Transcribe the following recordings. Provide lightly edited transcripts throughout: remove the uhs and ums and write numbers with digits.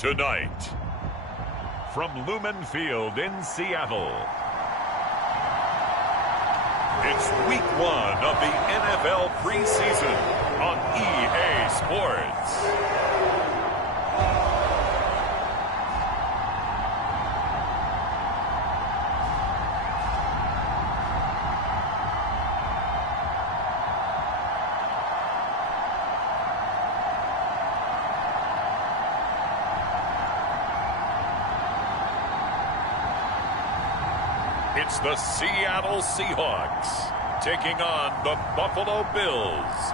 Tonight, from Lumen Field in Seattle, it's week 1 of the NFL preseason on EA Sports. It's the Seattle Seahawks taking on the Buffalo Bills.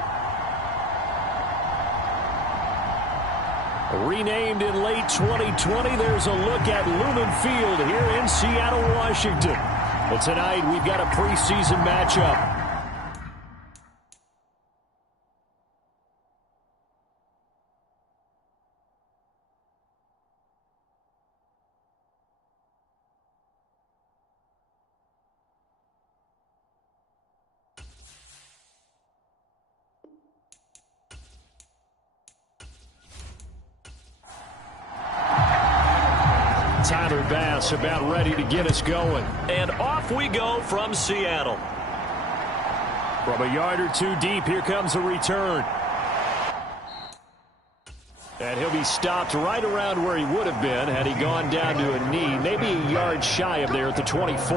Renamed in late 2020, there's a look at Lumen Field here in Seattle, Washington. Well, tonight we've got a preseason matchup. Tyler Bass about ready to get us going. And off we go from Seattle. From a yard or two deep, here comes a return. And he'll be stopped right around where he would have been had he gone down to a knee, maybe a yard shy of there at the 24.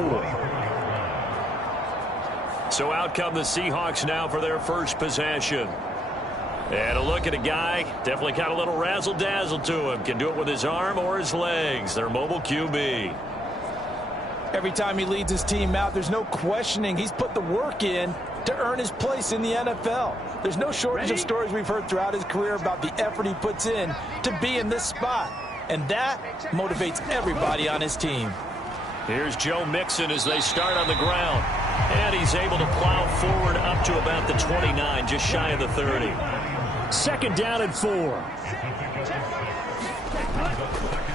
So out come the Seahawks now for their first possession. And a look at a guy, definitely got a little razzle-dazzle to him. Can do it with his arm or his legs. Their mobile QB. Every time he leads his team out, there's no questioning. He's put the work in to earn his place in the NFL. There's no shortage of stories we've heard throughout his career about the effort he puts in to be in this spot. And that motivates everybody on his team. Here's Joe Mixon as they start on the ground. And he's able to plow forward up to about the 29, just shy of the 30. Second down and 4.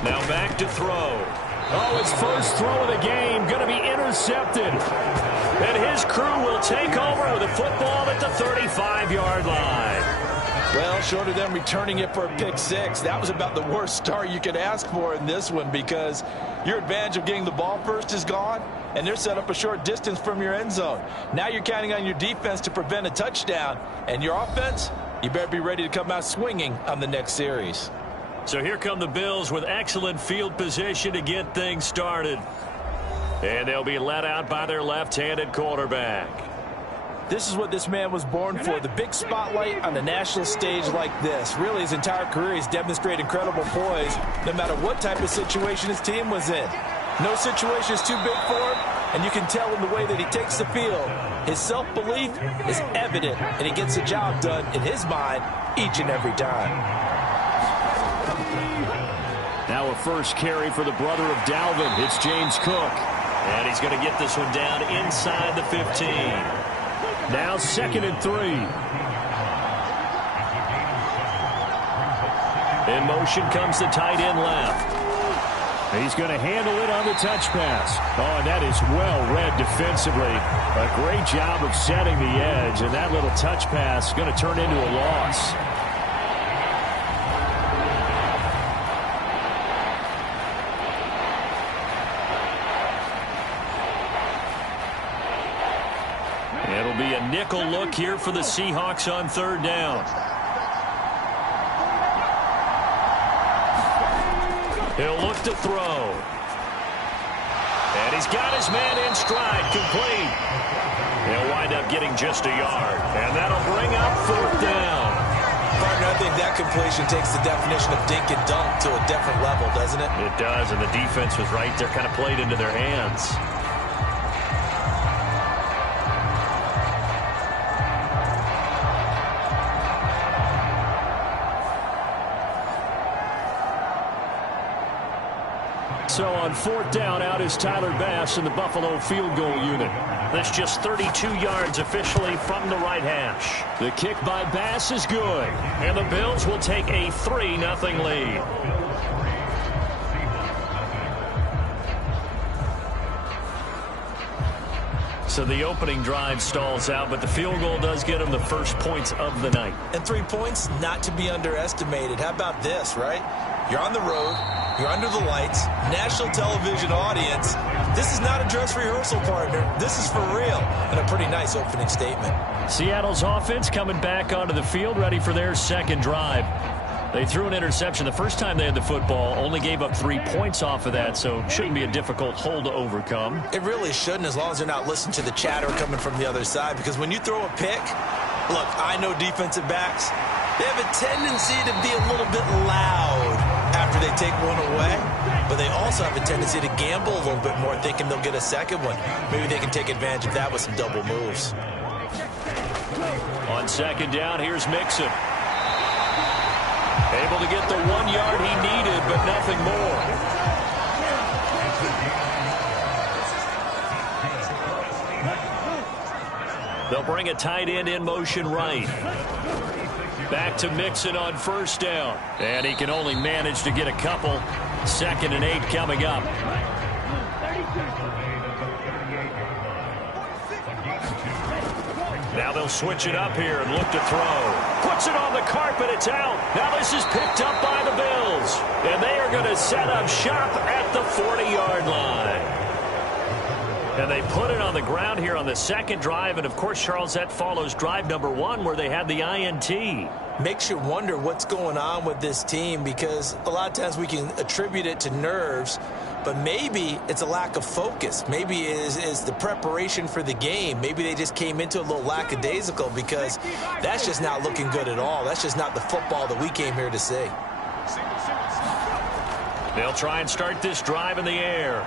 Now back to throw. Oh, his first throw of the game going to be intercepted. And his crew will take over with a football at the 35-yard line. Well, short of them returning it for a pick six, that was about the worst start you could ask for in this one because your advantage of getting the ball first is gone, and they're set up a short distance from your end zone. Now you're counting on your defense to prevent a touchdown, and your offense, you better be ready to come out swinging on the next series. So here come the Bills with excellent field position to get things started. And they'll be led out by their left-handed quarterback. This is what this man was born for, the big spotlight on the national stage like this. Really, his entire career, he's demonstrated incredible poise no matter what type of situation his team was in. No situation is too big for him, and you can tell in the way that he takes the field. His self-belief is evident, and he gets the job done in his mind each and every time. Now a first carry for the brother of Dalvin. It's James Cook. And he's going to get this one down inside the 15. Now 2nd and 3. In motion comes the tight end left. He's going to handle it on the touch pass. Oh, and that is well read defensively. A great job of setting the edge, and that little touch pass is going to turn into a loss. It'll be a nickel look here for the Seahawks on 3rd down. He'll look to throw. And he's got his man in stride, complete. He'll wind up getting just a yard. And that'll bring up 4th down. Partner, I think that completion takes the definition of dink and dunk to a different level, doesn't it? It does, and the defense was right there, kind of played into their hands. So on 4th down, out is Tyler Bass in the Buffalo field goal unit. That's just 32 yards officially from the right hash. The kick by Bass is good. And the Bills will take a 3-0 lead. So the opening drive stalls out, but the field goal does get them the first points of the night. And 3 points, not to be underestimated. How about this, right? You're on the road. You're under the lights. National television audience. This is not a dress rehearsal, partner. This is for real. And a pretty nice opening statement. Seattle's offense coming back onto the field, ready for their second drive. They threw an interception the first time they had the football, only gave up 3 points off of that, so it shouldn't be a difficult hole to overcome. It really shouldn't, as long as they're not listening to the chatter coming from the other side, because when you throw a pick, look, I know defensive backs, they have a tendency to be a little bit loud after they take one away, but they also have a tendency to gamble a little bit more, thinking they'll get a second one. Maybe they can take advantage of that with some double moves. On second down, here's Mixon. Able to get the 1 yard he needed, but nothing more. They'll bring a tight end in motion right. Back to Mixon on first down. And he can only manage to get a couple. 2nd and 8 coming up. Now they'll switch it up here and look to throw. Puts it on the carpet. It's out. Now this is picked up by the Bills. And they are going to set up shop at the 40-yard line. And they put it on the ground here on the second drive. And, of course, Charles, that follows drive number 1 where they had the INT. Makes you wonder what's going on with this team, because a lot of times we can attribute it to nerves, but maybe it's a lack of focus. Maybe it is the preparation for the game. Maybe they just came into a little lackadaisical, because that's just not looking good at all. That's just not the football that we came here to see. They'll try and start this drive in the air.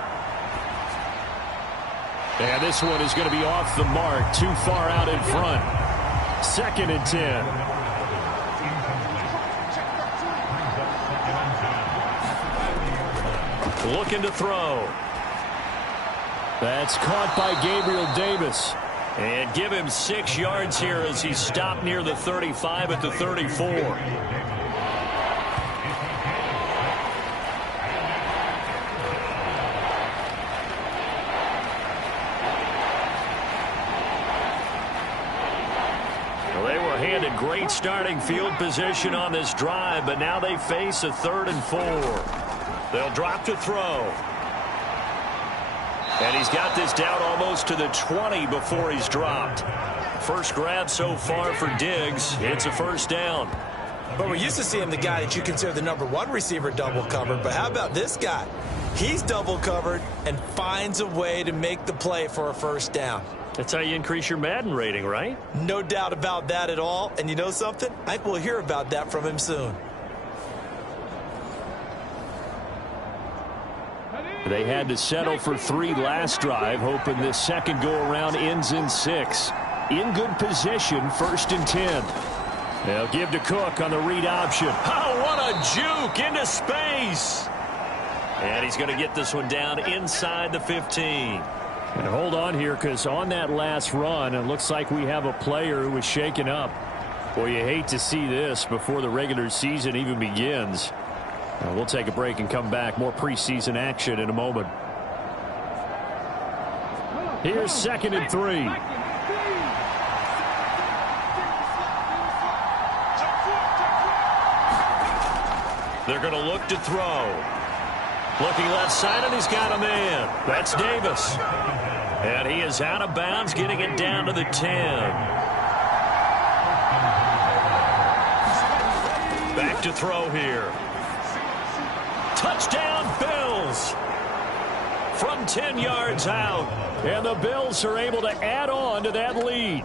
And this one is going to be off the mark, too far out in front. 2nd and 10. Looking to throw. That's caught by Gabriel Davis. And give him 6 yards here as he stopped near the 35 at the 34. Handed great starting field position on this drive, but now they face a 3rd and 4. They'll drop to throw. And he's got this down almost to the 20 before he's dropped. First grab so far for Diggs. It's a first down. But we're used to seeing the guy that you consider the number 1 receiver double covered, but how about this guy? He's double covered and finds a way to make the play for a first down. That's how you increase your Madden rating, right? No doubt about that at all. And you know something? I think we'll hear about that from him soon. They had to settle for 3 last drive, hoping this second go-around ends in 6. In good position, 1st and 10. They'll give to Cook on the read option. Oh, what a juke into space. And he's going to get this one down inside the 15. And hold on here, because on that last run, it looks like we have a player who was shaken up. Boy, you hate to see this before the regular season even begins. We'll take a break and come back. More preseason action in a moment. Here's 2nd and 3. They're going to look to throw. Looking left side, and he's got a man. That's Davis. And he is out of bounds, getting it down to the 10. Back to throw here. Touchdown, Bills. From 10 yards out. And the Bills are able to add on to that lead.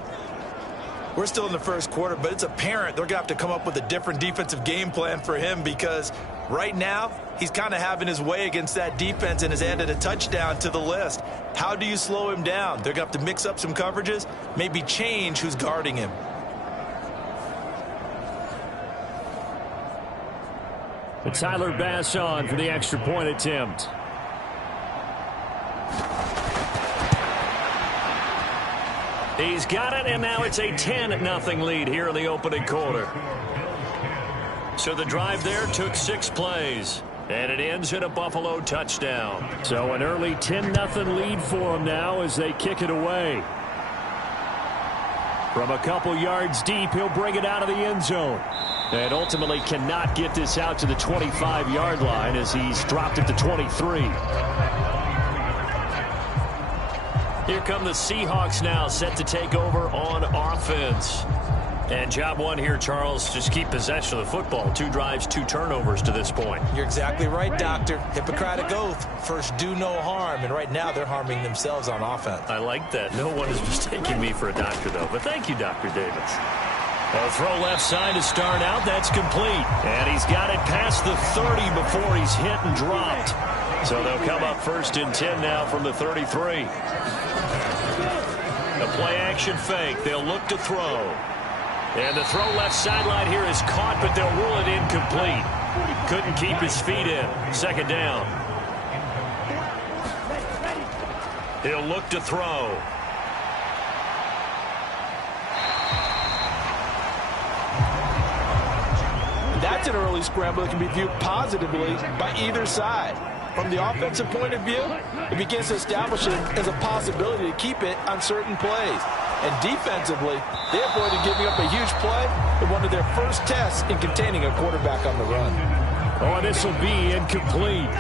We're still in the first quarter, but it's apparent they're going to have to come up with a different defensive game plan for him, because right now he's kind of having his way against that defense and has added a touchdown to the list. How do you slow him down? They're going to have to mix up some coverages, maybe change who's guarding him. And Tyler Bass on for the extra point attempt. He's got it, and now it's a 10-0 lead here in the opening quarter. So the drive there took 6 plays, and it ends in a Buffalo touchdown. So an early 10-0 lead for them now as they kick it away. From a couple yards deep, he'll bring it out of the end zone. And ultimately cannot get this out to the 25-yard line as he's dropped it to 23. Here come the Seahawks now, set to take over on offense. And job one here, Charles, just keep possession of the football. 2 drives, 2 turnovers to this point. You're exactly right, Doctor. Hippocratic oath. First, do no harm. And right now, they're harming themselves on offense. I like that. No one is mistaking me for a doctor, though. But thank you, Dr. Davis. A throw left side to start out. That's complete. And he's got it past the 30 before he's hit and dropped. So they'll come up 1st and 10 now from the 33. A play-action fake. They'll look to throw. And the throw left sideline here is caught, but they'll rule it incomplete. Couldn't keep his feet in. 2nd down. He'll look to throw. That's an early scramble that can be viewed positively by either side. From the offensive point of view, it begins to establish it as a possibility to keep it on certain plays. And defensively, they avoided giving up a huge play in one of their first tests in containing a quarterback on the run. Oh, and this will be incomplete.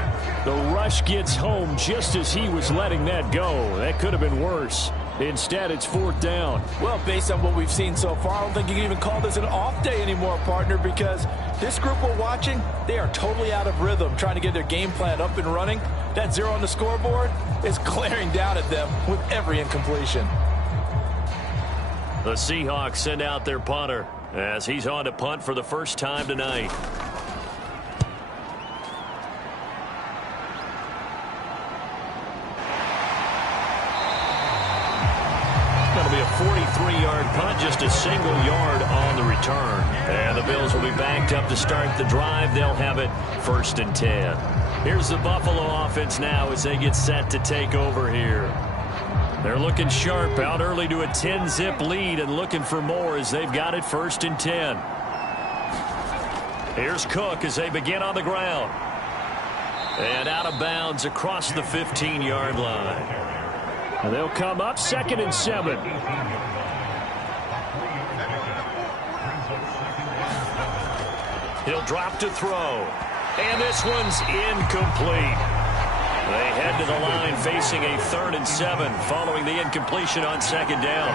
The rush gets home just as he was letting that go. That could have been worse. Instead, it's 4th down. Well, based on what we've seen so far, I don't think you can even call this an off day anymore, partner, because this group we're watching, they are totally out of rhythm trying to get their game plan up and running. That 0 on the scoreboard is glaring down at them with every incompletion. The Seahawks send out their punter as he's on to punt for the first time tonight. That'll be a 43-yard punt, just a single yard on the return. And the Bills will be backed up to start the drive. They'll have it 1st and 10. Here's the Buffalo offense now as they get set to take over here. They're looking sharp, out early to a 10-zip lead and looking for more as they've got it 1st and 10. Here's Cook as they begin on the ground. And out of bounds across the 15-yard line. And they'll come up 2nd and 7. He'll drop to throw. And this one's incomplete. They head to the line facing a 3rd and 7 following the incompletion on 2nd down.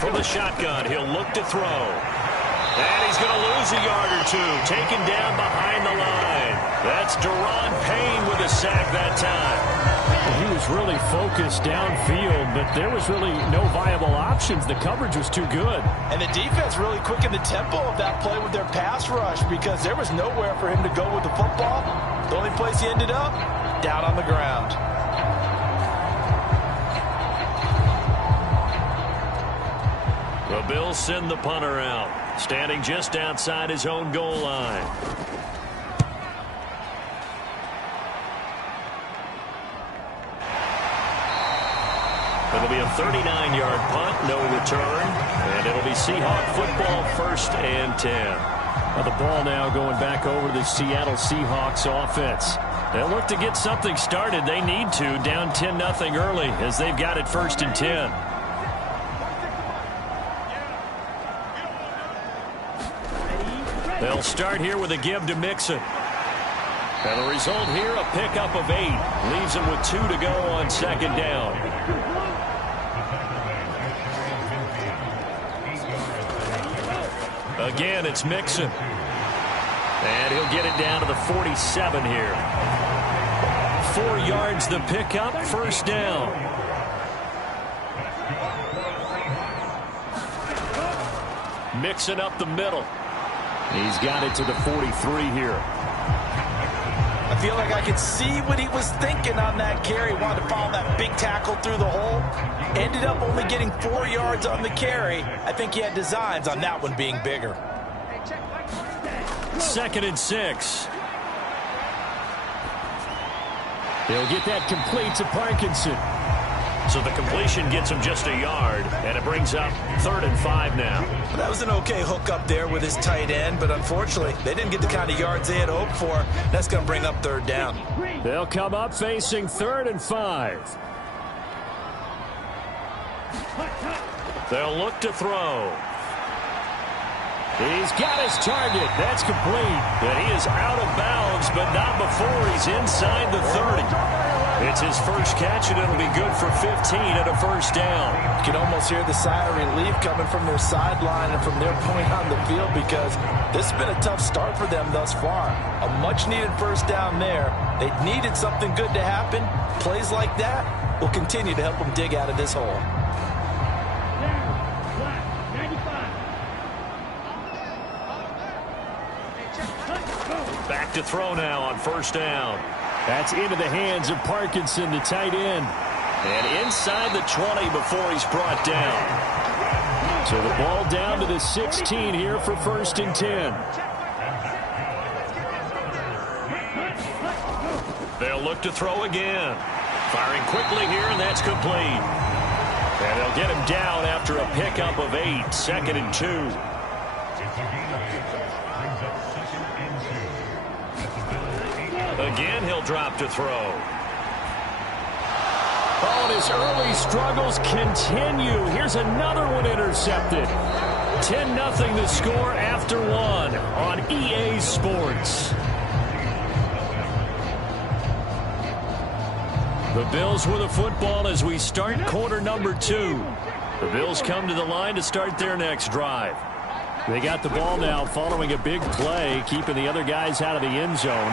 From the shotgun, he'll look to throw. And he's going to lose a yard or 2, taken down behind the line. That's Deron Payne with a sack that time. He was really focused downfield, but there was really no viable options. The coverage was too good. And the defense really quickened the tempo of that play with their pass rush because there was nowhere for him to go with the football. The only place he ended up, down on the ground. The Bills send the punter out, standing just outside his own goal line. It'll be a 39-yard punt, no return, and it'll be Seahawk football 1st and 10. Now the ball now going back over to the Seattle Seahawks offense. They'll look to get something started. They need to, down 10-0 early as they've got it 1st and 10. They'll start here with a give to Mixon. And the result here, a pickup of 8. Leaves them with 2 to go on 2nd down. Again, it's Mixon. And he'll get it down to the 47 here. 4 yards the pickup, 1st down. Mixon up the middle. He's got it to the 43 here. I feel like I could see what he was thinking on that carry. Wanted to follow that big tackle through the hole. Ended up only getting 4 yards on the carry. I think he had designs on that one being bigger. 2nd and 6. He'll get that complete to Parkinson. So the completion gets him just a yard, and it brings up 3rd and 5 now. That was an okay hook up there with his tight end, but unfortunately, they didn't get the kind of yards they had hoped for. That's going to bring up 3rd down. They'll come up facing 3rd and 5. They'll look to throw. He's got his target. That's complete. And he is out of bounds, but not before he's inside the 30. It's his first catch, and it'll be good for 15 and a first down. You can almost hear the sigh of relief coming from their sideline and from their point on the field, because this has been a tough start for them thus far. A much-needed first down there. They needed something good to happen. Plays like that will continue to help them dig out of this hole. Back to throw now on first down. That's into the hands of Parkinson, the tight end. And inside the 20 before he's brought down. So the ball down to the 16 here for first and 10. They'll look to throw again. Firing quickly here, and that's complete. And they'll get him down after a pickup of 8, second and 2. Again, he'll drop to throw. Oh, and his early struggles continue. Here's another one intercepted. 10-0 the score after one on EA Sports. The Bills with the football as we start quarter number 2. The Bills come to the line to start their next drive. They got the ball now following a big play, keeping the other guys out of the end zone.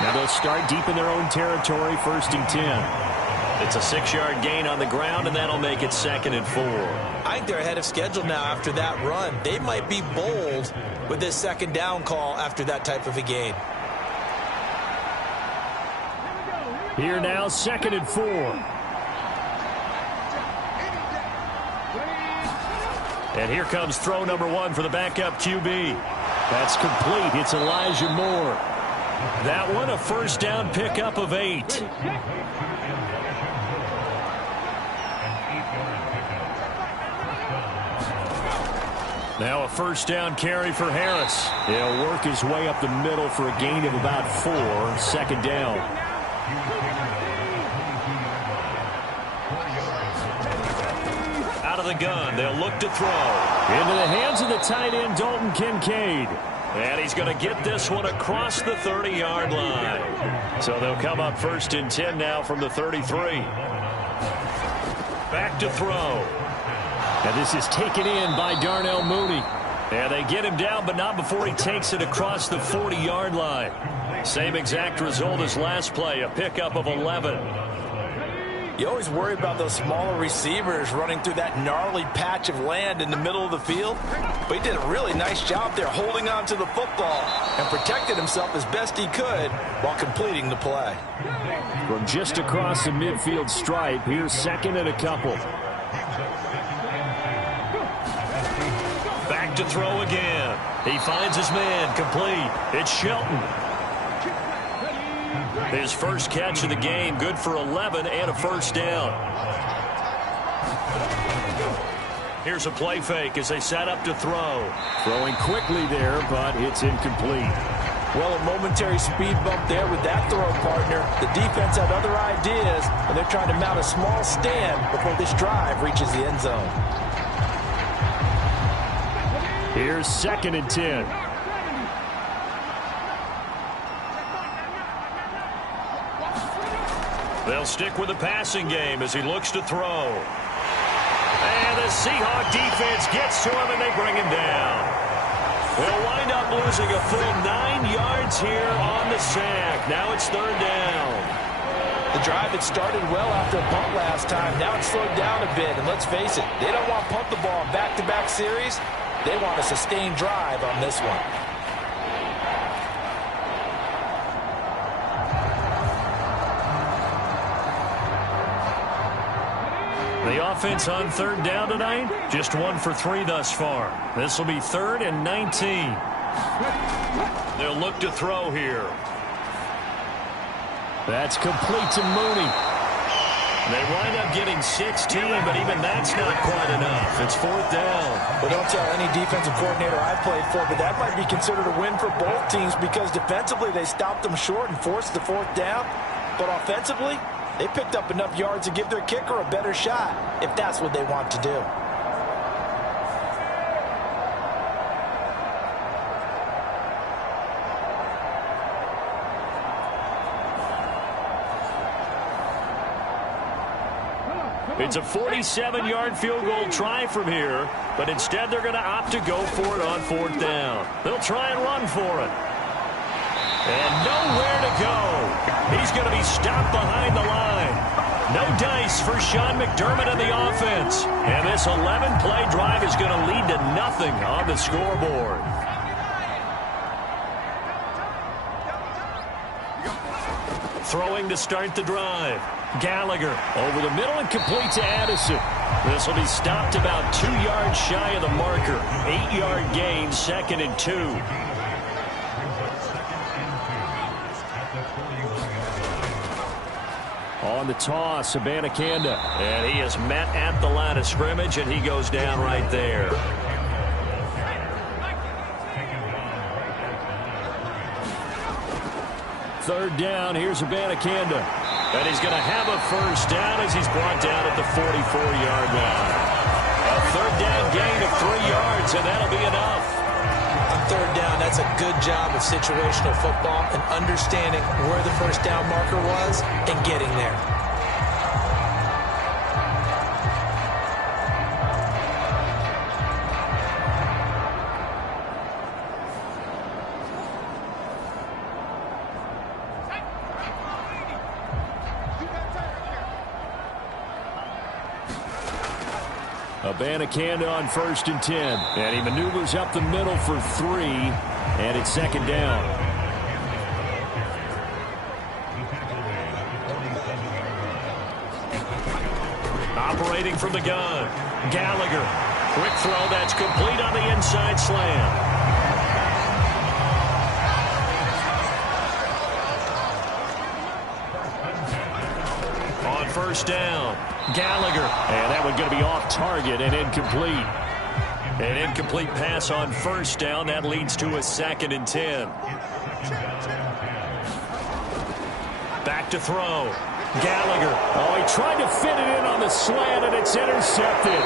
Now they'll start deep in their own territory, first and 10. It's a 6-yard gain on the ground, and that'll make it second and 4. I think they're ahead of schedule now after that run. They might be bold with this second down call after that type of a gain. Here now, second and 4. And here comes throw number 1 for the backup QB. That's complete. It's Elijah Moore. That one, a first down pickup of 8. Now a first down carry for Harris. He'll work his way up the middle for a gain of about 4, second down. Out of the gun, they'll look to throw. Into the hands of the tight end, Dalton Kincaid. And he's going to get this one across the 30-yard line. So they'll come up first and 10 now from the 33. Back to throw. And this is taken in by Darnell Mooney. And they get him down, but not before he takes it across the 40-yard line. Same exact result as last play, a pickup of 11. You always worry about those smaller receivers running through that gnarly patch of land in the middle of the field. But he did a really nice job there holding on to the football and protected himself as best he could while completing the play. From just across the midfield stripe, here's second and a couple. Back to throw again. He finds his man, complete. It's Shelton. His first catch of the game, good for 11 and a first down. Here's a play fake as they set up to throw. Throwing quickly there, but it's incomplete. Well, a momentary speed bump there with that throw, partner. The defense had other ideas, and they're trying to mount a small stand before this drive reaches the end zone. Here's second and 10. They'll stick with the passing game as he looks to throw. And the Seahawk defense gets to him, and they bring him down. They'll wind up losing a full 9 yards here on the sack. Now it's third down. The drive had started well after a punt last time. Now it's slowed down a bit, and let's face it, they don't want to punt the ball in back-to-back series. They want a sustained drive on this one. The offense on third down tonight, just 1 for 3 thus far. This will be 3rd and 19. They'll look to throw here. That's complete to Mooney. They wind up getting 16, but even that's not quite enough. It's 4th down. Well, don't tell any defensive coordinator I've played for, but that might be considered a win for both teams because defensively they stopped them short and forced the 4th down. But offensively, they picked up enough yards to give their kicker a better shot, if that's what they want to do. It's a 47-yard field goal try from here, but instead they're going to opt to go for it on 4th down. They'll try and run for it. And nowhere to go. He's going to be stopped behind the line. No dice for Sean McDermott and the offense. And this 11-play drive is going to lead to nothing on the scoreboard. Throwing to start the drive. Gallagher over the middle and complete to Addison. This will be stopped about 2 yards shy of the marker. 8-yard gain, 2nd and 2. On the toss, Abanikanda. And he is met at the line of scrimmage, and he goes down right there. Third down, here's Abanikanda. And he's going to have a first down as he's brought down at the 44-yard line. A third down gain of 3 yards, and that'll be enough. On third down, that's a good job of situational football and understanding where the first down marker was and getting there. Abanikanda on 1st and 10. And he maneuvers up the middle for 3. And it's 2nd down. Operating from the gun. Gallagher. Quick throw that's complete on the inside slant. On 1st down. Gallagher, and that one going to be off target and incomplete. An incomplete pass on 1st down. That leads to a 2nd and 10. Back to throw. Gallagher. Oh, he tried to fit it in on the slant, and it's intercepted.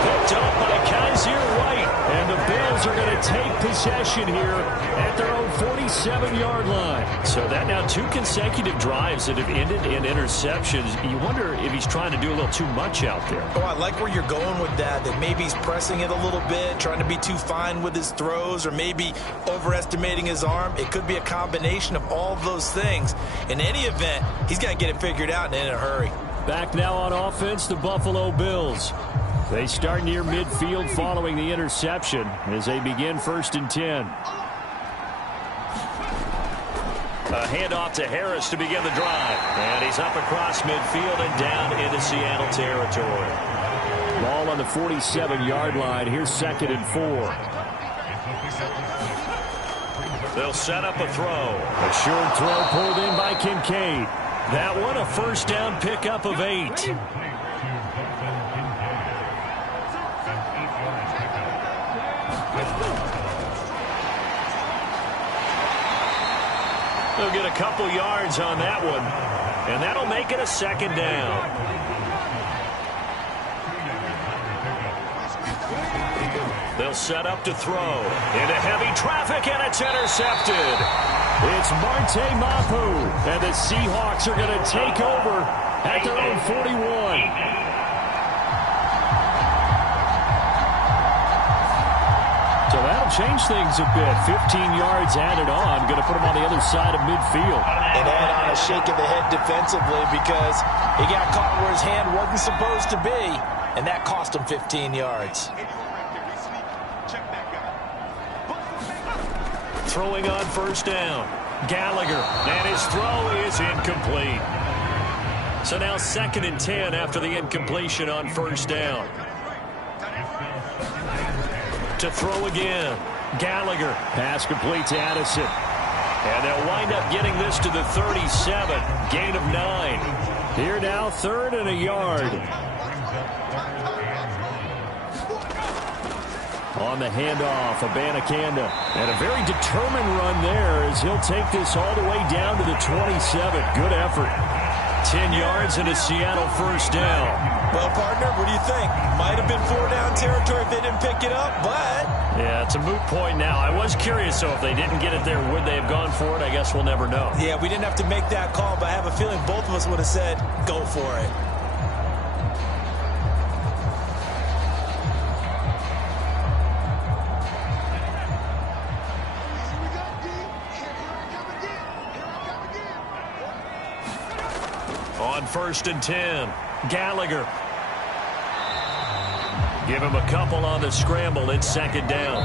Picked up by Kaiser White. And the Bills are going to take possession here at their own 47-yard line. So that now 2 consecutive drives that have ended in interceptions. You wonder if he's trying to do a little too much out there. Oh, I like where you're going with that maybe he's pressing it a little bit, trying to be too fine with his throws, or maybe overestimating his arm. It could be a combination of all of those things. In any event, he's got to get it figured out and in a hurry. Back now on offense, the Buffalo Bills. They start near midfield following the interception as they begin 1st and 10. A handoff to Harris to begin the drive. And he's up across midfield and down into Seattle territory. Ball on the 47-yard line. Here's 2nd and 4. They'll set up a throw. A short throw pulled in by Kincaid. That one a 1st down pickup of 8. They'll get a couple yards on that one, and that'll make it a 2nd down. They'll set up to throw. Into heavy traffic, and it's intercepted. It's Marte Mapu, and the Seahawks are going to take over at their own 41. So that'll change things a bit. 15 yards added on. Going to put him on the other side of midfield. And add on a shake of the head defensively because he got caught where his hand wasn't supposed to be. And that cost him 15 yards. Throwing on 1st down. Gallagher. And his throw is incomplete. So now 2nd and 10 after the incompletion on 1st down. To throw again. Gallagher. Pass complete to Addison. And they'll wind up getting this to the 37. Gain of 9. Here now, 3rd and a yard. On the handoff, Abanikanda. And a very determined run there as he'll take this all the way down to the 27. Good effort. 10 yards and a Seattle 1st down. Well, partner, what do you think? Might have been 4-down territory if they didn't pick it up, but... Yeah, it's a moot point now. I was curious, so if they didn't get it there, would they have gone for it? I guess we'll never know. Yeah, we didn't have to make that call, but I have a feeling both of us would have said, go for it. On 1st and 10, Gallagher. Give him a couple on the scramble. It's 2nd down.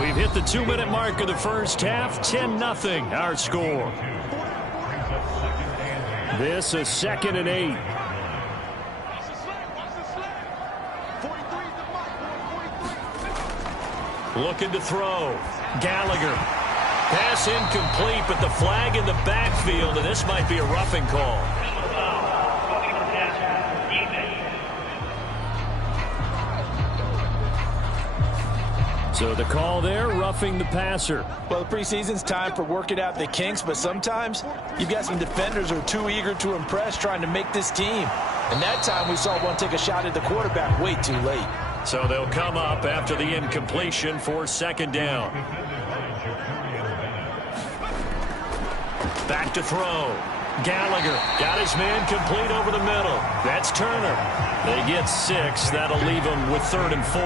We've hit the 2-minute mark of the first half. 10-0 our score. This is 2nd and 8. Looking to throw. Gallagher. Pass incomplete, but the flag in the backfield, and this might be a roughing call. So the call there, roughing the passer. Well, the preseason's time for working out the kinks, but sometimes you've got some defenders who are too eager to impress, trying to make this team. And that time we saw one take a shot at the quarterback way too late. So they'll come up after the incompletion for 2nd down. Back to throw. Gallagher got his man complete over the middle. That's Turner. They get 6. That'll leave them with 3rd and 4.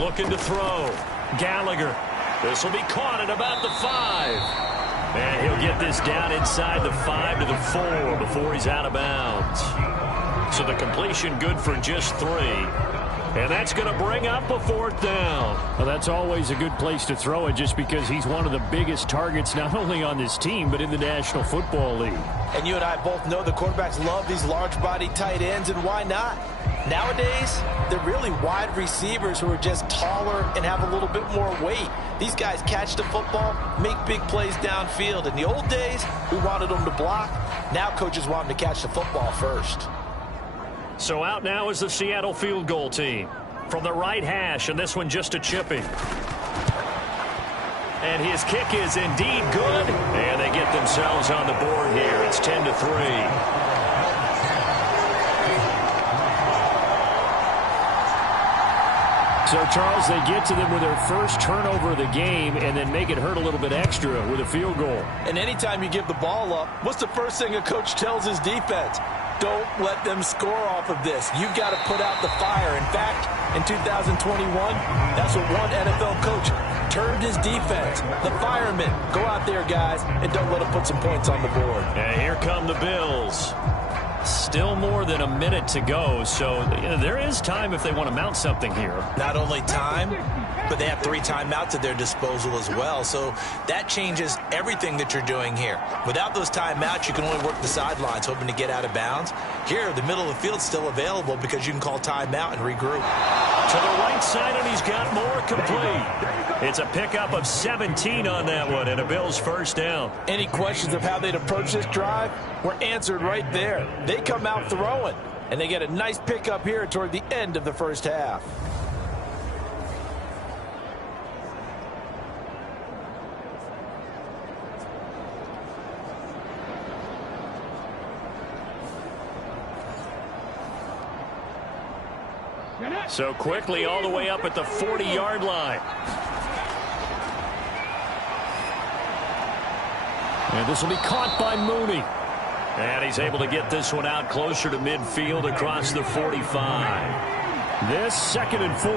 Looking to throw. Gallagher. This will be caught at about the 5. And he'll get this down inside the 5 to the 4 before he's out of bounds. So the completion good for just 3. And that's going to bring up a 4th down. Well, that's always a good place to throw it just because he's one of the biggest targets not only on this team but in the National Football League. And you and I both know the quarterbacks love these large-bodied tight ends, and why not? Nowadays, they're really wide receivers who are just taller and have a little bit more weight. These guys catch the football, make big plays downfield. In the old days, we wanted them to block. Now coaches want them to catch the football first. So out now is the Seattle field goal team. From the right hash, and this one just a chipping. And his kick is indeed good. And they get themselves on the board here. It's 10-3. So, Charles, they get to them with their first turnover of the game and then make it hurt a little bit extra with a field goal. And anytime you give the ball up, what's the first thing a coach tells his defense? Don't let them score off of this. You've got to put out the fire. In fact, in 2021, that's what one NFL coach termed his defense. The firemen. Go out there, guys, and don't let them put some points on the board. And here come the Bills. Still more than a minute to go, so there is time if they want to mount something here. Not only time, but they have 3 timeouts at their disposal as well, so that changes everything that you're doing here. Without those timeouts, you can only work the sidelines, hoping to get out of bounds. Here, the middle of the field's still available because you can call timeout and regroup. To the right side, and he's got more complete. It's a pickup of 17 on that one, and a Bills first down. Any questions of how they'd approach this drive were answered right there. They come out throwing, and they get a nice pickup here toward the end of the first half. So quickly all the way up at the 40-yard line. And this will be caught by Mooney. And he's able to get this one out closer to midfield across the 45. This 2nd and 4.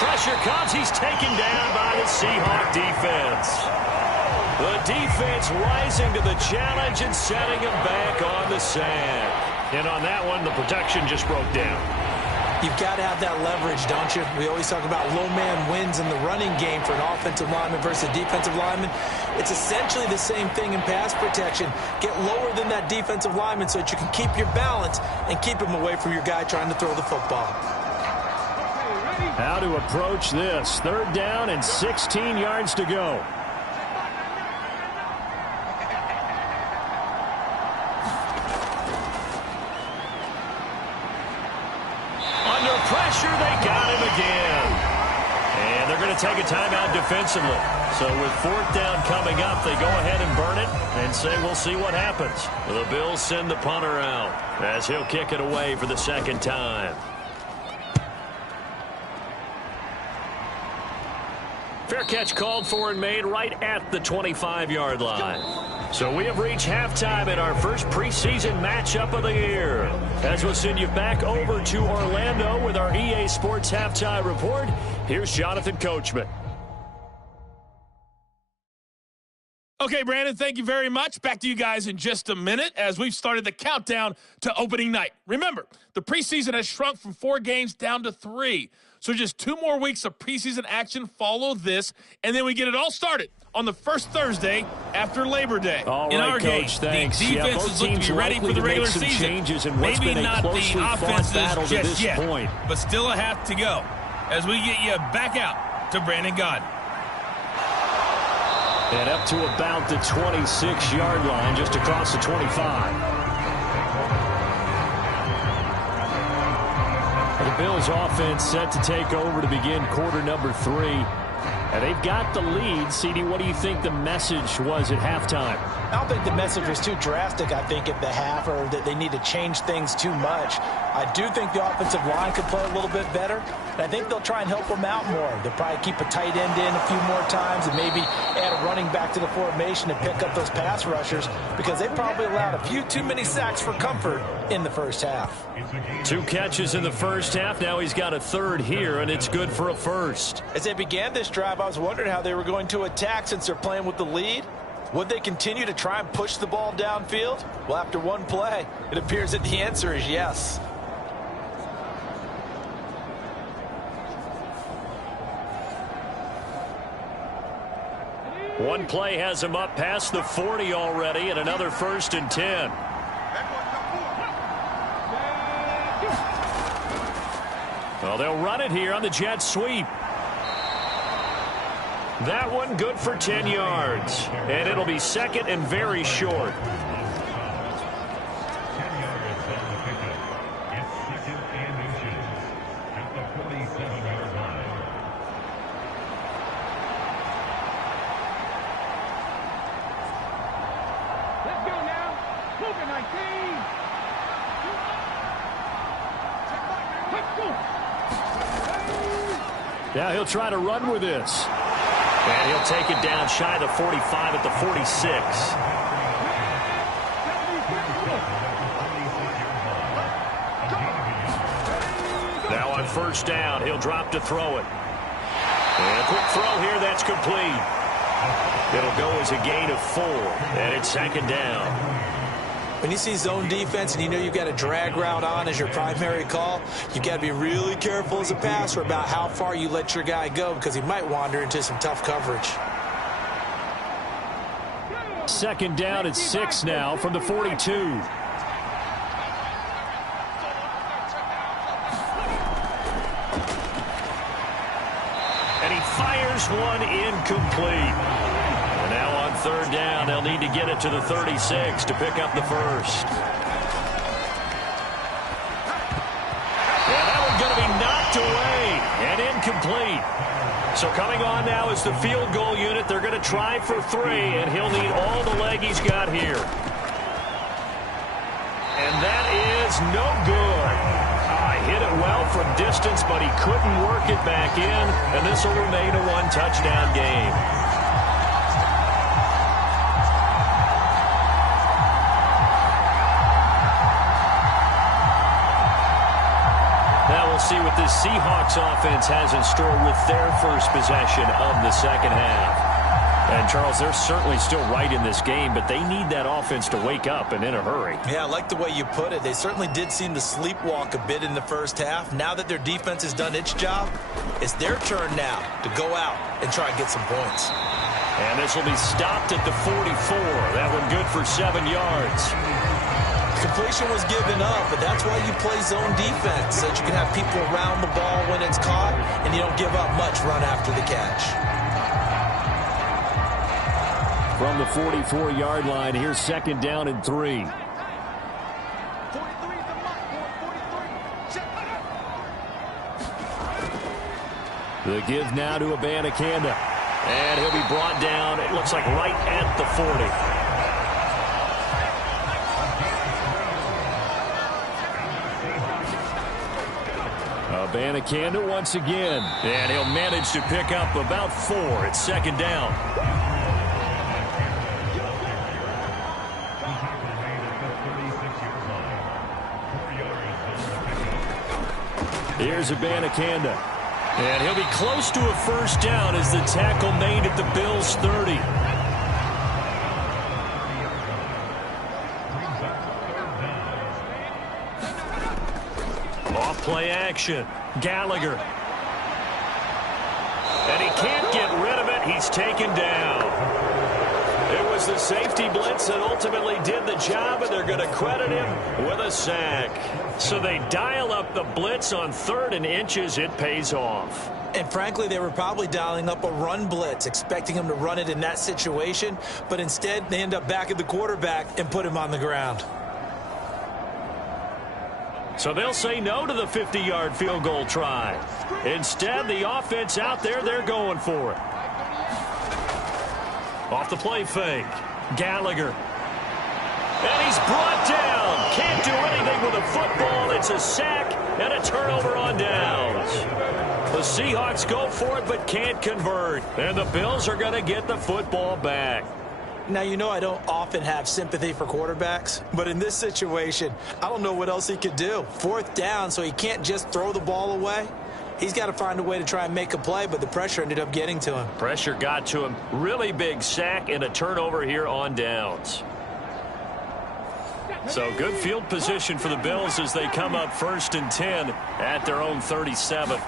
Pressure comes. He's taken down by the Seahawk defense. The defense rising to the challenge and setting him back on the sack. And on that one, the protection just broke down. You've got to have that leverage, don't you? We always talk about low man wins in the running game for an offensive lineman versus a defensive lineman. It's essentially the same thing in pass protection. Get lower than that defensive lineman so that you can keep your balance and keep him away from your guy trying to throw the football. How to approach this. 3rd down and 16 yards to go. Pressure, they got him again. And they're going to take a timeout defensively. So with 4th down coming up, they go ahead and burn it and say we'll see what happens. The Bills send the punter out as he'll kick it away for the 2nd time. Fair catch called for and made right at the 25-yard line. So we have reached halftime in our first preseason matchup of the year. As we'll send you back over to Orlando with our EA Sports Halftime Report, here's Jonathan Coachman. Okay, Brandon, thank you very much. Back to you guys in just a minute as we've started the countdown to opening night. Remember, the preseason has shrunk from 4 games down to 3. So just 2 more weeks of preseason action follow this, and then we get it all started on the first Thursday after Labor Day. All in right, our Coach, game, thanks. the defenses look to be ready for the regular season. Changes in what's Maybe been not a closely the offenses battle to just this yet, point. but still a half to go as we get you back out to Brandon Gaudin. And up to about the 26-yard line, just across the 25. The Bills offense set to take over to begin quarter number 3. And they've got the lead. CD, what do you think the message was at halftime? I don't think the message was too drastic, I think, at the half, or that they need to change things too much. I do think the offensive line could play a little bit better, and I think they'll try and help them out more. They'll probably keep a tight end in a few more times and maybe add a running back to the formation to pick up those pass rushers, because they probably allowed a few too many sacks for comfort in the first half. 2 catches in the first half. Now he's got a third here, and it's good for a first. As they began this drive, I was wondering how they were going to attack since they're playing with the lead. Would they continue to try and push the ball downfield? Well, after one play, it appears that the answer is yes. One play has him up past the 40 already, and another 1st and 10. Well, they'll run it here on the jet sweep. That one good for 10 yards. And it'll be 2nd and very short. Let's go now. Move it, 19. Let's go. Now he'll try to run with this. And he'll take it down shy of the 45 at the 46. Now on 1st down, he'll drop to throw it. And a quick throw here, that's complete. It'll go as a gain of 4, and it's 2nd down. When you see zone defense and you know you've got a drag route on as your primary call, you've got to be really careful as a passer about how far you let your guy go, because he might wander into some tough coverage. 2nd down at 6 now from the 42. And he fires one incomplete. And now on 3rd down, they'll need to get it to the 36 to pick up the first. And that one's going to be knocked away and incomplete. So coming on now is the field goal unit. They're going to try for 3, and he'll need all the leg he's got here. And that is no good. Hit it well from distance, but he couldn't work it back in, and this will remain a 1-touchdown game. Now we'll see what this Seahawks offense has in store with their first possession of the 2nd half. And, Charles, they're certainly still right in this game, but they need that offense to wake up and in a hurry. Yeah, I like the way you put it. They certainly did seem to sleepwalk a bit in the first half. Now that their defense has done its job, it's their turn now to go out and try and get some points. And this will be stopped at the 44. That one good for 7 yards. Completion was given up, but that's why you play zone defense, so that you can have people around the ball when it's caught, and you don't give up much run after the catch. From the 44-yard line, here's 2nd down and 3. The give now to Abanikanda. And he'll be brought down, it looks like right at the 40. Abanikanda once again. And he'll manage to pick up about 4. It's second down. Here's Abanikanda. And he'll be close to a first down as the tackle made at the Bills' 30. Off play action. Gallagher. And he can't get rid of it. He's taken down. It was the safety blitz that ultimately did the job, and they're going to credit him with a sack. So they dial up the blitz on 3rd and inches. It pays off. And frankly, they were probably dialing up a run blitz, expecting him to run it in that situation. But instead, they end up back at the quarterback and put him on the ground. So they'll say no to the 50-yard field goal try. Instead, the offense out there, they're going for it. Off the play fake. Gallagher. And he's brought down. Can't do anything with a football. It's a sack and a turnover on downs. The Seahawks go for it but can't convert. And the Bills are going to get the football back. Now, you know I don't often have sympathy for quarterbacks, but in this situation, I don't know what else he could do. 4th down, so he can't just throw the ball away. He's got to find a way to try and make a play, but the pressure ended up getting to him. Pressure got to him. Really big sack and a turnover here on downs. So good field position for the Bills as they come up 1st and 10 at their own 37.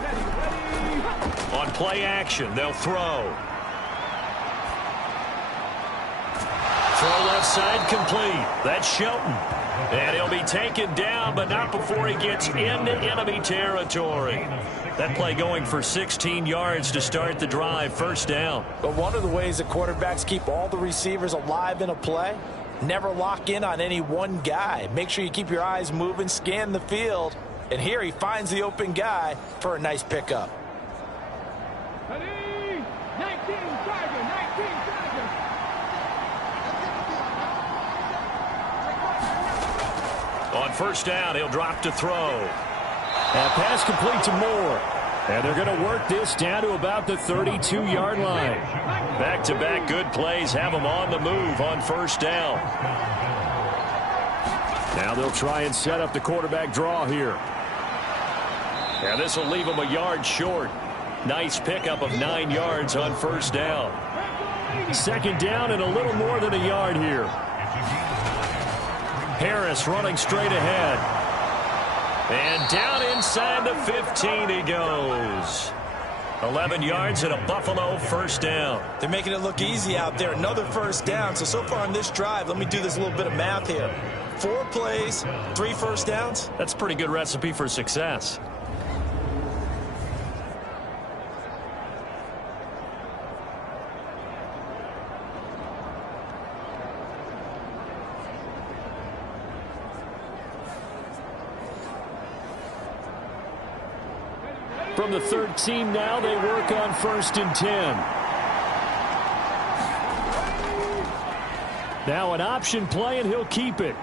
On play action, they'll throw. Throw left side complete. That's Shelton. And he'll be taken down, but not before he gets into enemy territory. That play going for 16 yards to start the drive. First down. But one of the ways that quarterbacks keep all the receivers alive in a play, never lock in on any one guy. Make sure you keep your eyes moving, scan the field. And here he finds the open guy for a nice pickup. 19 Tiger, 19 Tiger. On first down, he'll drop to throw. And pass complete to Moore. And they're going to work this down to about the 32-yard line. Back-to-back good plays have them on the move on first down. Now they'll try and set up the quarterback draw here. And this will leave them a yard short. Nice pickup of 9 yards on first down. Second down and a little more than a yard here. Harris running straight ahead. And down inside the 15 he goes. 11 yards and a Buffalo first down. They're making it look easy out there. Another first down. So far on this drive, let me do this little bit of math here. 4 plays, 3 first downs. That's a pretty good recipe for success. From the 13 now, they work on 1st and 10. Now an option play, and he'll keep it.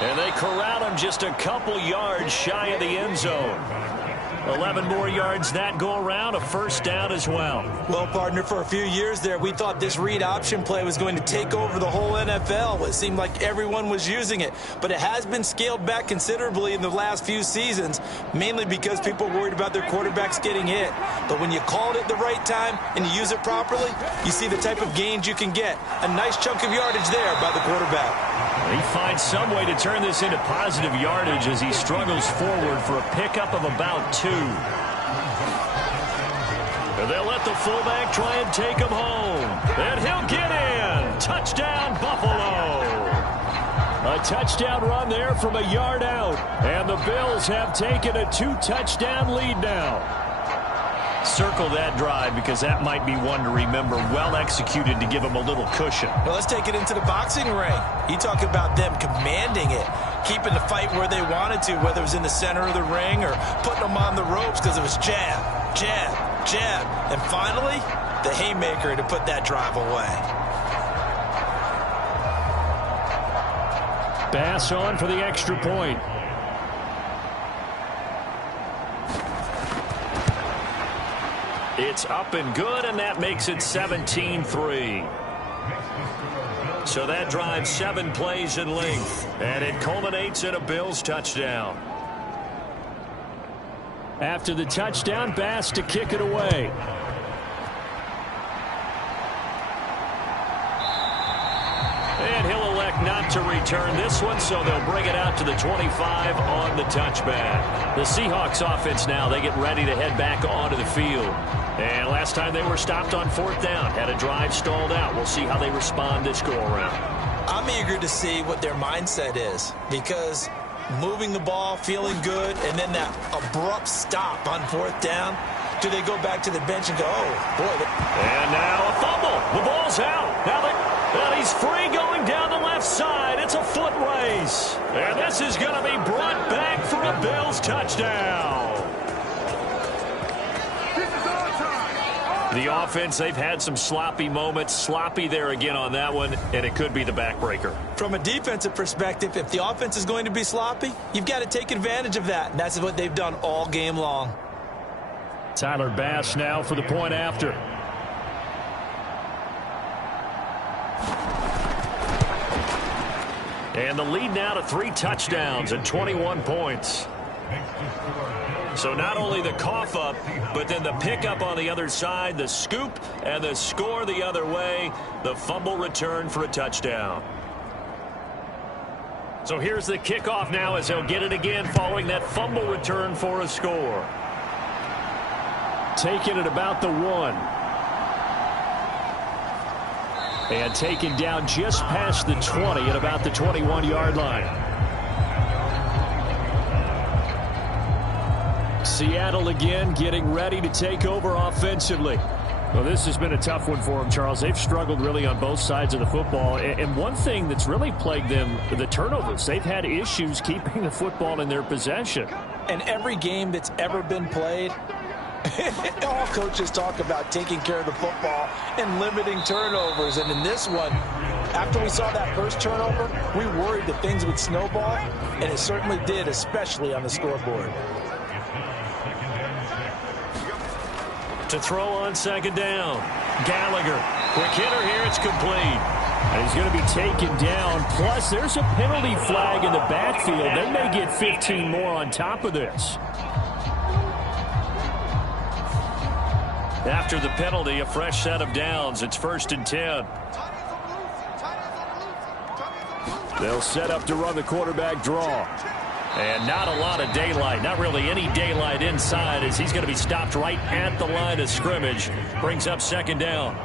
And they corral him just a couple yards shy of the end zone. 11 more yards that go around, a first down as well. Well, partner, for a few years there, we thought this read option play was going to take over the whole NFL. It seemed like everyone was using it. But it has been scaled back considerably in the last few seasons, mainly because people are worried about their quarterbacks getting hit. But when you call it at the right time and you use it properly, you see the type of gains you can get. A nice chunk of yardage there by the quarterback. He finds some way to turn this into positive yardage as he struggles forward for a pickup of about 2. And they'll let the fullback try and take him home. And he'll get in. Touchdown, Buffalo. A touchdown run there from a yard out. And the Bills have taken a 2-touchdown lead now. Circle that drive because that might be one to remember. Well executed to give them a little cushion. Well, let's take it into the boxing ring. You talk about them commanding it, keeping the fight where they wanted to, whether it was in the center of the ring or putting them on the ropes because it was jab, jab, jab. And finally, the haymaker to put that drive away. Bass on for the extra point. It's up and good, and that makes it 17-3. So that drives 7 plays in length, and it culminates in a Bills touchdown. After the touchdown, Bass to kick it away. And he'll elect not to return this one, so they'll bring it out to the 25 on the touchback. The Seahawks offense now, they get ready to head back onto the field. And last time they were stopped on 4th down, had a drive stalled out. We'll see how they respond this go-around. I'm eager to see what their mindset is, because moving the ball, feeling good, and then that abrupt stop on 4th down, do they go back to the bench and go, oh, boy. And now a fumble. The ball's out. Now he's free going down the left side. It's a foot race. And this is going to be brought back for a Bills touchdown. The offense, they've had some sloppy moments. Sloppy there again on that one, and it could be the backbreaker. From a defensive perspective, if the offense is going to be sloppy, you've got to take advantage of that. And that's what they've done all game long. Tyler Bass now for the point after. And the lead now to 3 touchdowns and 21 points. So not only the cough up, but then the pickup on the other side, the scoop, and the score the other way, the fumble return for a touchdown. So here's the kickoff now as they'll get it again following that fumble return for a score. Taken at about the 1. And taken down just past the 20 at about the 21-yard line. Seattle again getting ready to take over offensively. Well, this has been a tough one for them, Charles. They've struggled really on both sides of the football. And one thing that's really plagued them, the turnovers. They've had issues keeping the football in their possession. And every game that's ever been played, all coaches talk about taking care of the football and limiting turnovers. And in this one, after we saw that first turnover, we worried that things would snowball, and it certainly did, especially on the scoreboard. To throw on 2nd down. Gallagher. Quick hitter here. It's complete. And he's going to be taken down. Plus, there's a penalty flag in the backfield. They may get 15 more on top of this. After the penalty, a fresh set of downs. It's 1st and 10. They'll set up to run the quarterback draw. And not a lot of daylight, not really any daylight inside, as he's going to be stopped right at the line of scrimmage. Brings up 2nd down.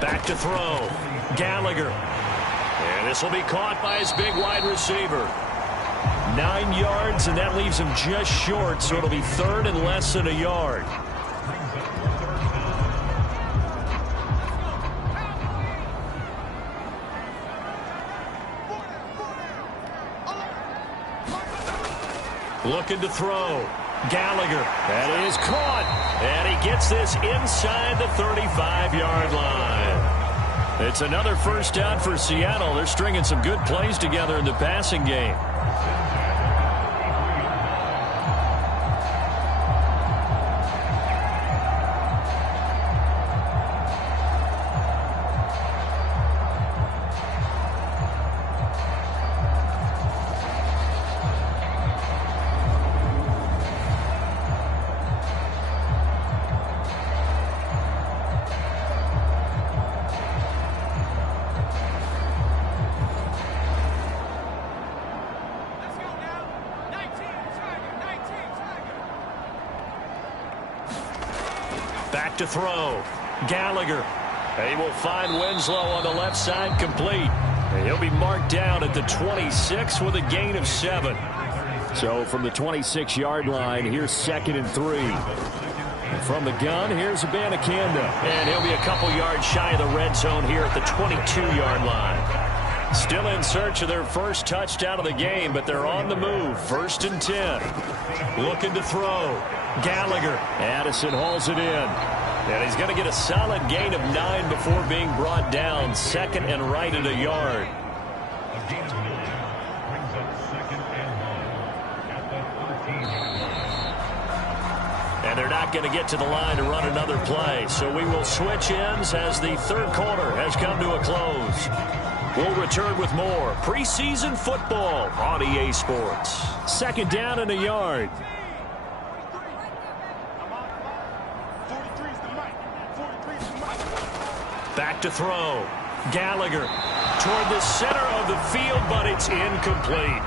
Back to throw. Gallagher. And this will be caught by his big wide receiver. 9 yards, and that leaves him just short, so it'll be 3rd and less than a yard. Looking to throw. Gallagher. That is caught. And he gets this inside the 35-yard line. It's another 1st down for Seattle. They're stringing some good plays together in the passing game. Back to throw. Gallagher. He will find Winslow on the left side, complete. And he'll be marked down at the 26 with a gain of 7. So from the 26-yard line, here's 2nd and 3. And from the gun, here's Abanikanda. And he'll be a couple yards shy of the red zone here at the 22-yard line. Still in search of their first touchdown of the game, but they're on the move. 1st and 10. Looking to throw. Gallagher. Addison hauls it in. And he's going to get a solid gain of 9 before being brought down. 2nd and right at a yard. And they're not going to get to the line to run another play. So we will switch ends as the third quarter has come to a close. We'll return with more preseason football on EA Sports. Second down and a yard. Back to throw. Gallagher toward the center of the field, but it's incomplete.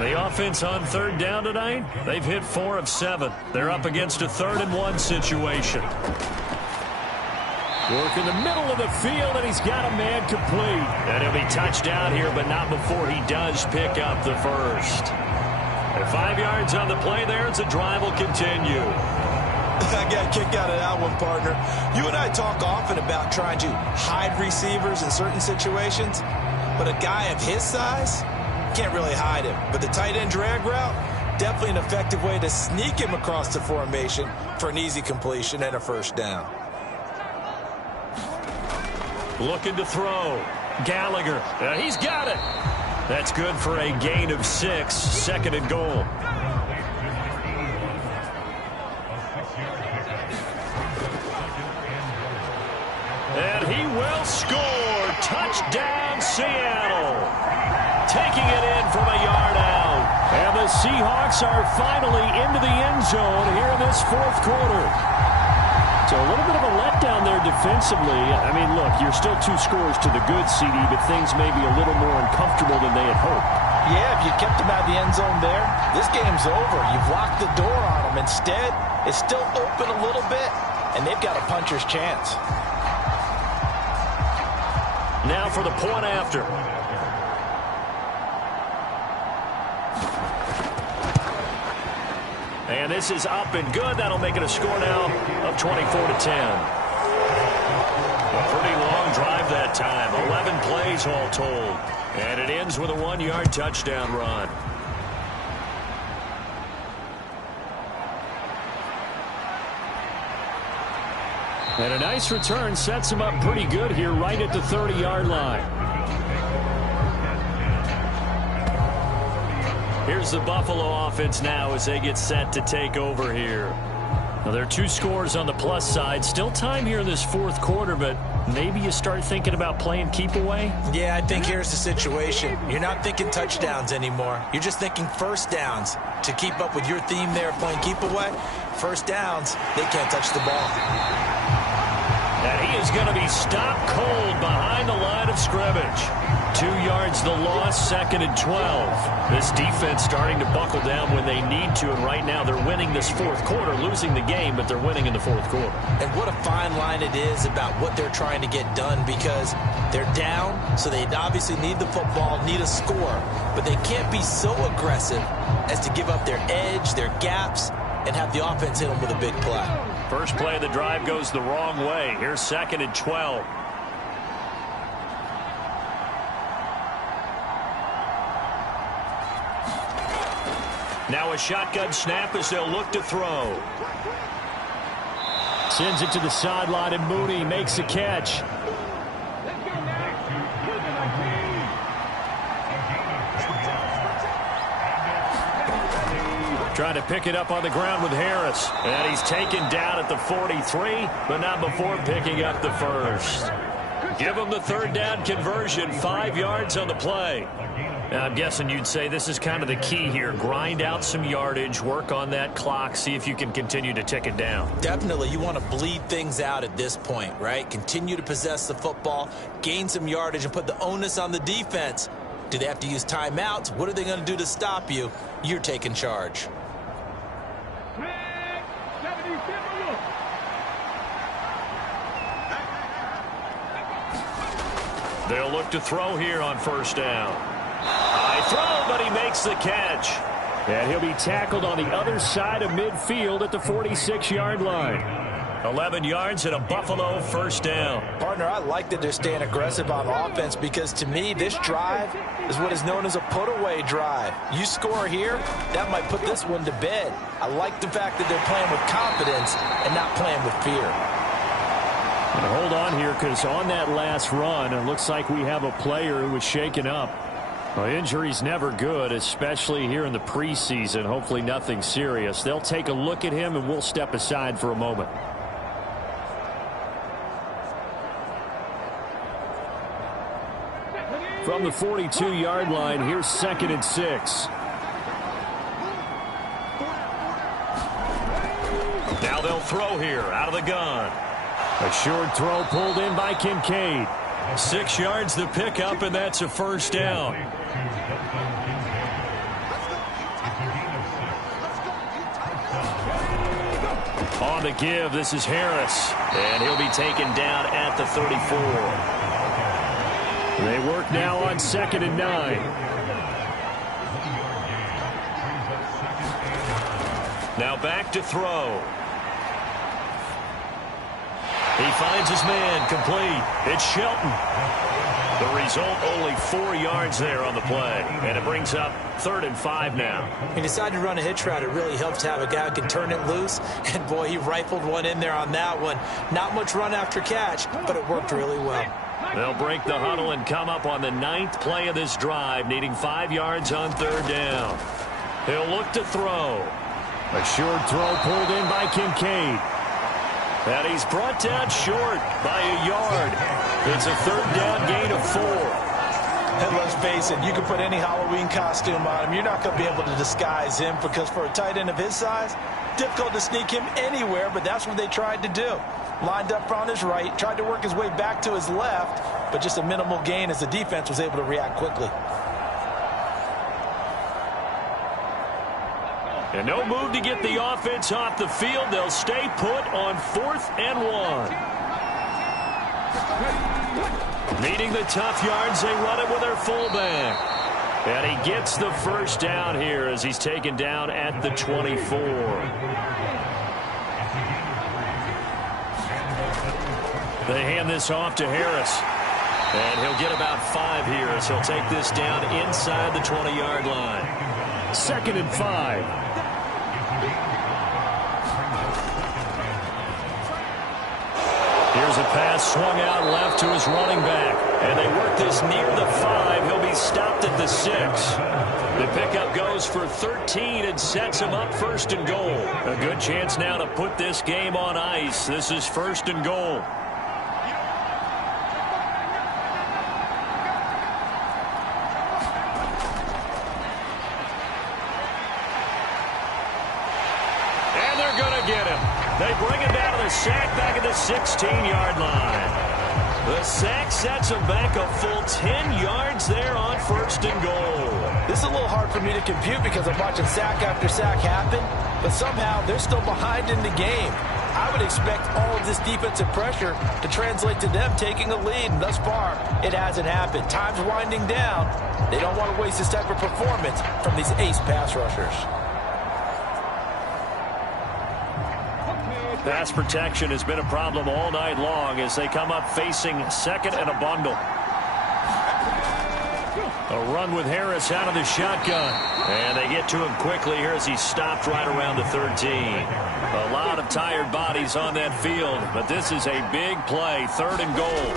The offense on third down tonight, they've hit 4 of 7. They're up against a 3rd-and-1 situation. Work in the middle of the field, and he's got a man complete. And he'll be touched down here, but not before he does pick up the first. And 5 yards on the play there as the drive will continue. I got a kick out of that one, partner. You and I talk often about trying to hide receivers in certain situations, but a guy of his size can't really hide him. But the tight end drag route, definitely an effective way to sneak him across the formation for an easy completion and a first down. Looking to throw. Gallagher. He's got it. That's good for a gain of 6. 2nd and goal. And he will score. Touchdown, Seattle. Taking it in from a yard out. And the Seahawks are finally into the end zone here in this 4th quarter. So a little bit of a letdown there defensively. I mean, look, you're still 2 scores to the good, CD, but things may be a little more uncomfortable than they had hoped. Yeah, if you kept him out of the end zone there, this game's over. You've locked the door on him. Instead, it's still open a little bit, and they've got a puncher's chance. Now for the point after. And this is up and good. That'll make it a score now of 24-10. A pretty long drive that time. 11 plays all told. And it ends with a 1-yard touchdown run. And a nice return sets him up pretty good here right at the 30-yard line. Here's the Buffalo offense now as they get set to take over here. Now, there are 2 scores on the plus side. Still time here in this 4th quarter, but maybe you start thinking about playing keep away? Yeah, I think here's the situation. You're not thinking touchdowns anymore. You're just thinking first downs. To keep up with your theme there playing keep away, first downs, they can't touch the ball. And he is going to be stopped cold behind the line of scrimmage. 2 yards the loss, 2nd and 12. This defense starting to buckle down when they need to, and right now they're winning this 4th quarter, losing the game, but they're winning in the 4th quarter. And what a fine line it is about what they're trying to get done, because they're down, so they obviously need the football, need a score, but they can't be so aggressive as to give up their edge, their gaps, and have the offense hit them with a big play. First play of the drive goes the wrong way. Here's 2nd and 12. Now a shotgun snap as they'll look to throw. Sends it to the sideline, and Mooney makes the catch. Trying to pick it up on the ground with Harris. And he's taken down at the 43, but not before picking up the first. Give him the 3rd down conversion, 5 yards on the play. Now, I'm guessing you'd say this is kind of the key here. Grind out some yardage, work on that clock, see if you can continue to tick it down. Definitely. You want to bleed things out at this point, right? Continue to possess the football, gain some yardage, and put the onus on the defense. Do they have to use timeouts? What are they going to do to stop you? You're taking charge. They'll look to throw here on 1st down. High throw, but he makes the catch. And he'll be tackled on the other side of midfield at the 46-yard line. 11 yards and a Buffalo 1st down. Partner, I like that they're staying aggressive on offense, because to me, this drive is what is known as a put-away drive. You score here, that might put this one to bed. I like the fact that they're playing with confidence and not playing with fear. And hold on here, because on that last run, it looks like we have a player who was shaken up. Well, injury's never good, especially here in the preseason. Hopefully nothing serious. They'll take a look at him, and we'll step aside for a moment. From the 42-yard line, here's 2nd and 6. Now they'll throw here out of the gun. A short throw pulled in by Kincaid. 6 yards the pickup, and that's a first down. On the give, this is Harris. And he'll be taken down at the 34. They work now on 2nd and 9. Now back to throw. He finds his man, complete. It's Shelton. The result, only 4 yards there on the play. And it brings up 3rd and 5 now. He decided to run a hitch route. It really helps to have a guy who can turn it loose. And, boy, he rifled one in there on that one. Not much run after catch, but it worked really well. They'll break the huddle and come up on the 9th play of this drive, needing 5 yards on 3rd down. He'll look to throw. A short throw pulled in by Kincaid. And he's brought down short by a yard. It's a 3rd down gain of 4. And let's face it, you can put any Halloween costume on him. You're not going to be able to disguise him because for a tight end of his size, difficult to sneak him anywhere, but that's what they tried to do. Lined up on his right, tried to work his way back to his left, but just a minimal gain as the defense was able to react quickly. And no move to get the offense off the field. They'll stay put on 4th and 1. Needing the tough yards, they run it with their fullback. And he gets the first down here as he's taken down at the 24. They hand this off to Harris. And he'll get about 5 here as he'll take this down inside the 20-yard line. 2nd and 5. Here's a pass swung out left to his running back. And they work this near the 5. He'll be stopped at the 6. The pickup goes for 13 and sets him up 1st and goal. A good chance now to put this game on ice. This is 1st and goal. And they're going to get him. They bring him down to the sack back at the 16-yard line. The sack sets him back a full 10 yards there on 1st and goal. This is a little hard for me to compute because I'm watching sack after sack happen, but somehow they're still behind in the game. I would expect all of this defensive pressure to translate to them taking a lead, and thus far, it hasn't happened. Time's winding down. They don't want to waste this type of performance from these ace pass rushers. Pass protection has been a problem all night long as they come up facing 2nd and a bundle. A run with Harris out of the shotgun. And they get to him quickly here as he's stopped right around the 13. A lot of tired bodies on that field, but this is a big play, 3rd and goal.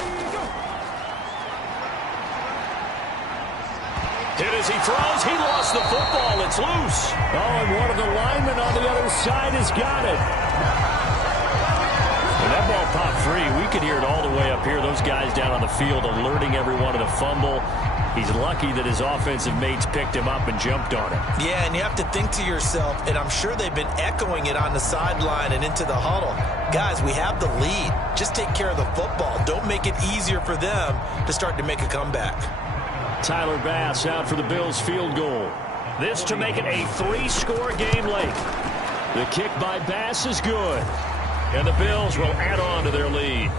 Hit as he throws. He lost the football. It's loose. Oh, and one of the linemen on the other side has got it. When that ball popped free, we could hear it all the way up here. Those guys down on the field alerting everyone of the fumble. He's lucky that his offensive mates picked him up and jumped on it. Yeah, and you have to think to yourself, and I'm sure they've been echoing it on the sideline and into the huddle. Guys, we have the lead. Just take care of the football. Don't make it easier for them to start to make a comeback. Tyler Bass out for the Bills field goal. This to make it a 3-score game late. The kick by Bass is good. And the Bills will add on to their lead.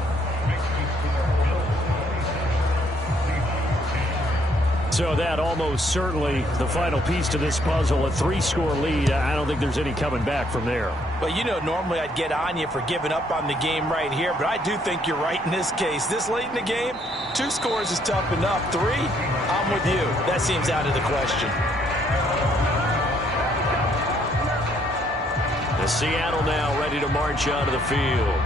So that almost certainly the final piece to this puzzle, a 3-score lead. I don't think there's any coming back from there. Well, you know, normally I'd get on you for giving up on the game right here, but I do think you're right in this case. This late in the game, 2 scores is tough enough. 3, I'm with you. That seems out of the question. Seattle now ready to march onto the field.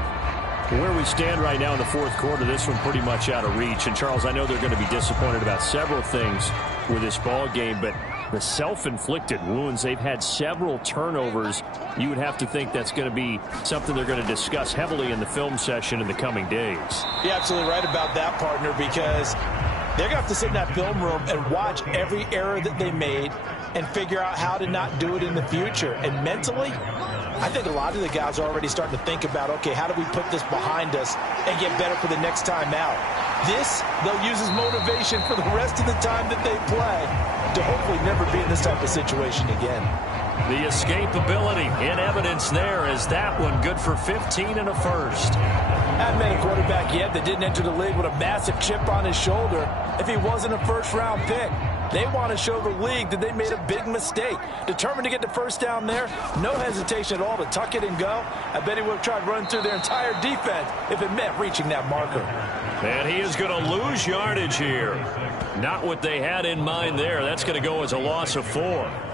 Where we stand right now in the 4th quarter, this one pretty much out of reach. And, Charles, I know they're going to be disappointed about several things. with this ball game, but the self-inflicted wounds, they've had several turnovers. You would have to think that's going to be something they're going to discuss heavily in the film session in the coming days. You're absolutely right about that, partner, because they're going to have to sit in that film room and watch every error that they made and figure out how to not do it in the future. And mentally, I think a lot of the guys are already starting to think about, okay, how do we put this behind us and get better for the next time out? This, they'll use as motivation for the rest of the time that they play to hopefully never be in this type of situation again. The escapability in evidence there is that one good for 15 and a first. Hadn't been a quarterback yet that didn't enter the league with a massive chip on his shoulder if he wasn't a first-round pick. They want to show the league that they made a big mistake. Determined to get the first down there, no hesitation at all to tuck it and go. I bet he would have tried running through their entire defense if it meant reaching that marker. And he is going to lose yardage here. Not what they had in mind there. That's going to go as a loss of 4.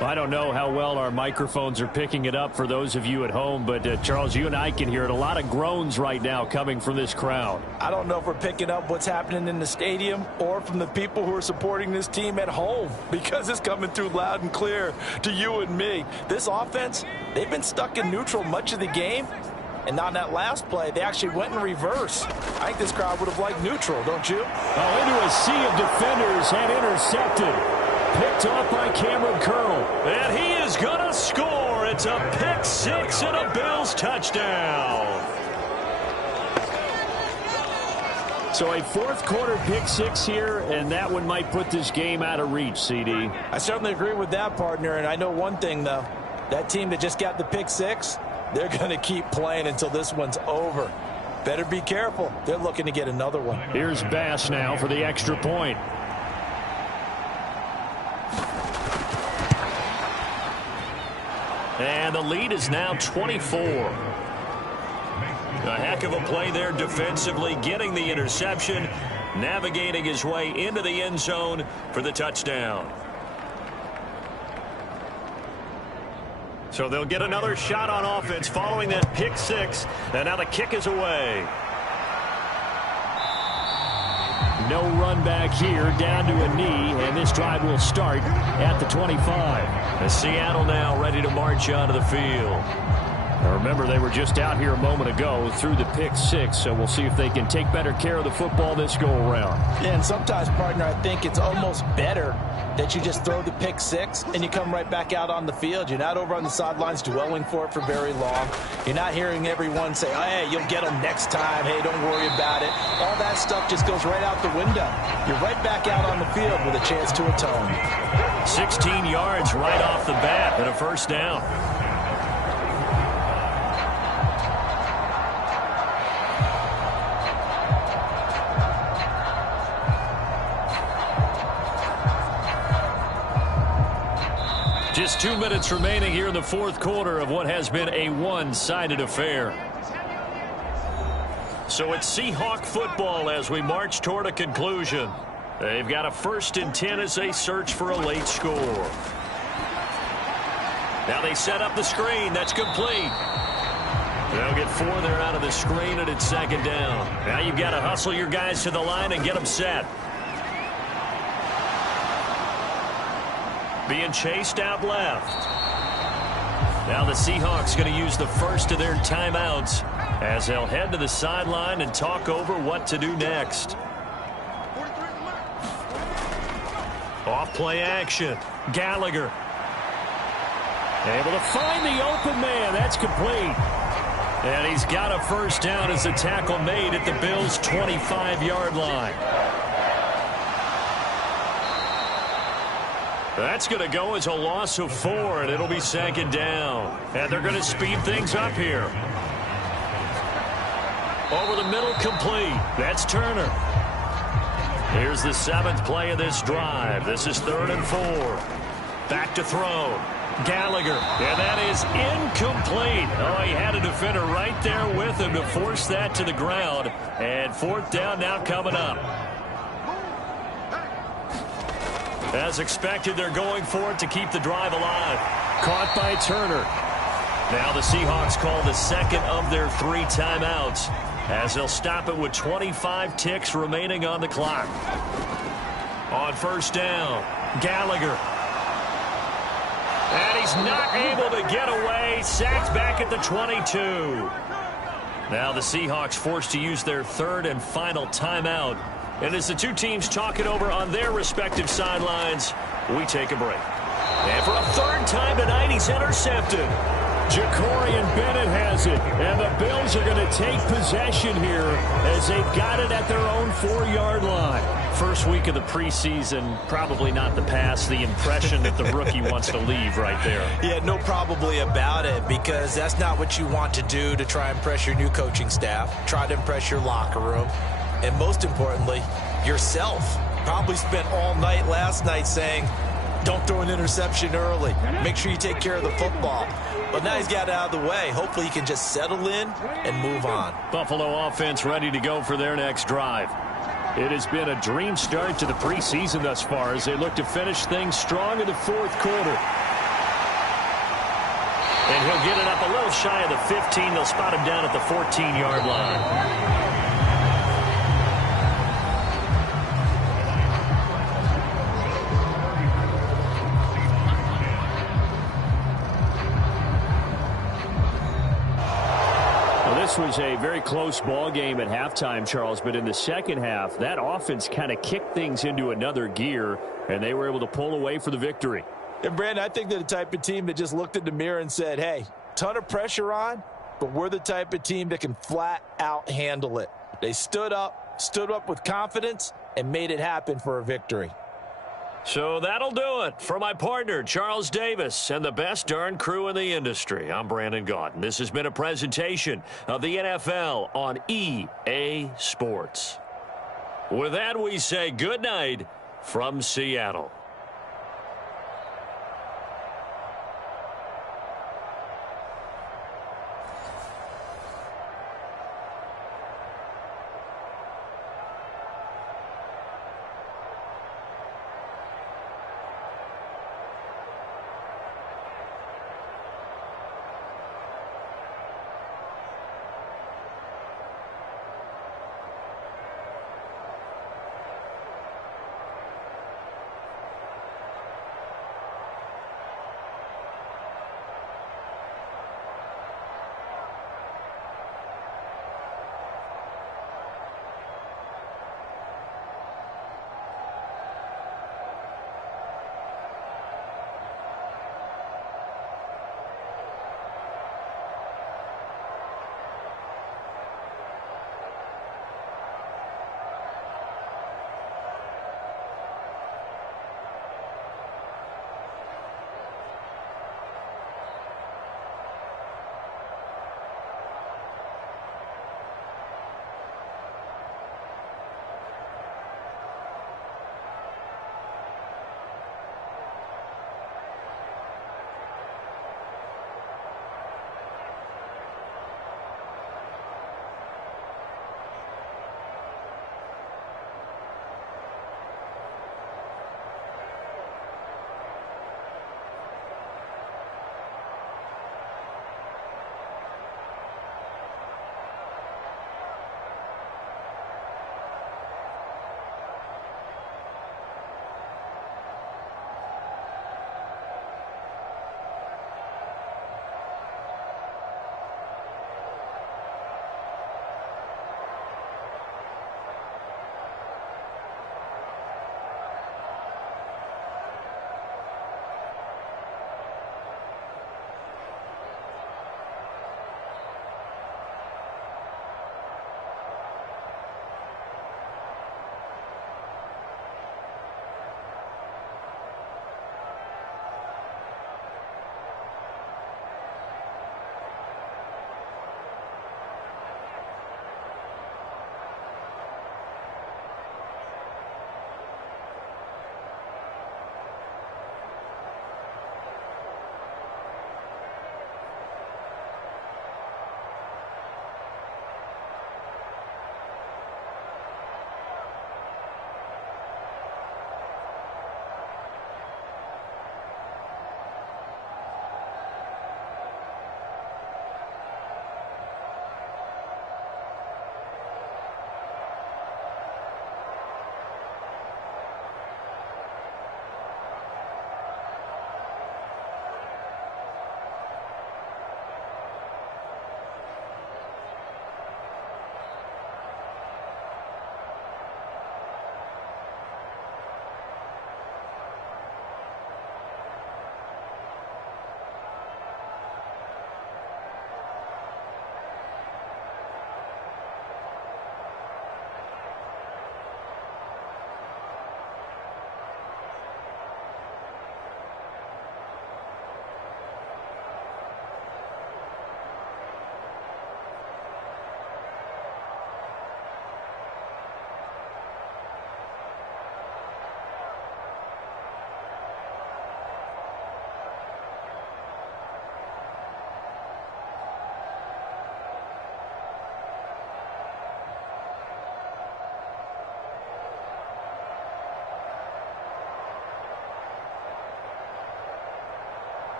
I don't know how well our microphones are picking it up for those of you at home, but Charles, you and I can hear it. A lot of groans right now coming from this crowd. I don't know if we're picking up what's happening in the stadium or from the people who are supporting this team at home, because it's coming through loud and clear to you and me. This offense, they've been stuck in neutral much of the game. And on that last play, they actually went in reverse. I think this crowd would have liked neutral, don't you? Oh, into a sea of defenders and intercepted. Picked off by Cameron Curl. And he is going to score. It's a pick 6 and a Bills touchdown. So a fourth quarter pick 6 here, and that one might put this game out of reach, CD. I certainly agree with that, partner. And I know one thing, though. That team that just got the pick 6, they're going to keep playing until this one's over. Better be careful. They're looking to get another one. Here's Bass now for the extra point. And the lead is now 24. A heck of a play there defensively, getting the interception, navigating his way into the end zone for the touchdown. So they'll get another shot on offense following that pick 6. And now the kick is away. No run back here, down to a knee, and this drive will start at the 25. And Seattle now ready to march onto the field. Now remember, they were just out here a moment ago through the pick 6, so we'll see if they can take better care of the football this go-around. Yeah, and sometimes, partner, I think it's almost better that you just throw the pick 6 and you come right back out on the field. You're not over on the sidelines dwelling for it for very long. You're not hearing everyone say, oh, hey, you'll get them next time. Hey, don't worry about it. All that stuff just goes right out the window. You're right back out on the field with a chance to atone. 16 yards right off the bat and a first down. Just 2 minutes remaining here in the fourth quarter of what has been a one-sided affair. So it's Seahawk football as we march toward a conclusion. They've got a 1st and 10 as they search for a late score. Now they set up the screen. That's complete. They'll get 4 there out of the screen, and it's 2nd down. Now you've got to hustle your guys to the line and get them set. Being chased out left. Now the Seahawks going to use the first of their timeouts as they'll head to the sideline and talk over what to do next. Off play action. Gallagher. Able to find the open man. That's complete. And he's got a first down as the tackle made at the Bills' 25-yard line. That's going to go as a loss of 4, and it'll be 2nd down. And they're going to speed things up here. Over the middle, complete. That's Turner. Here's the 7th play of this drive. This is 3rd and 4. Back to throw. Gallagher. And that is incomplete. Oh, he had a defender right there with him to force that to the ground. And 4th down now coming up. As expected, they're going for it to keep the drive alive. Caught by Turner. Now the Seahawks call the 2nd of their 3 timeouts as they'll stop it with 25 ticks remaining on the clock. On On first down, Gallagher. And he's not able to get away. Sacked back at the 22. Now the Seahawks forced to use their third and final timeout. And as the two teams talk it over on their respective sidelines, we take a break. And for a third time tonight, he's intercepted. Jacorian Bennett has it, and the Bills are going to take possession here as they've got it at their own 4-yard line. First week of the preseason, probably not the pass, the impression that the rookie wants to leave right there. Yeah, no probably about it, because that's not what you want to do to try and impress your new coaching staff, try to impress your locker room, and most importantly, yourself. Probably spent all night last night saying, don't throw an interception early. Make sure you take care of the football. But now he's got it out of the way. Hopefully he can just settle in and move on. Buffalo offense ready to go for their next drive. It has been a dream start to the preseason thus far as they look to finish things strong in the fourth quarter. And he'll get it up a little shy of the 15. They'll spot him down at the 14-yard line. This was a very close ball game at halftime, Charles, but in the second half, that offense kind of kicked things into another gear, and they were able to pull away for the victory. And, Brandon, I think they're the type of team that just looked in the mirror and said, hey, ton of pressure on, but we're the type of team that can flat out handle it. They stood up with confidence, and made it happen for a victory. So that'll do it for my partner, Charles Davis, and the best darn crew in the industry. I'm Brandon Gaudin. This has been a presentation of the NFL on EA Sports. With that, we say good night from Seattle.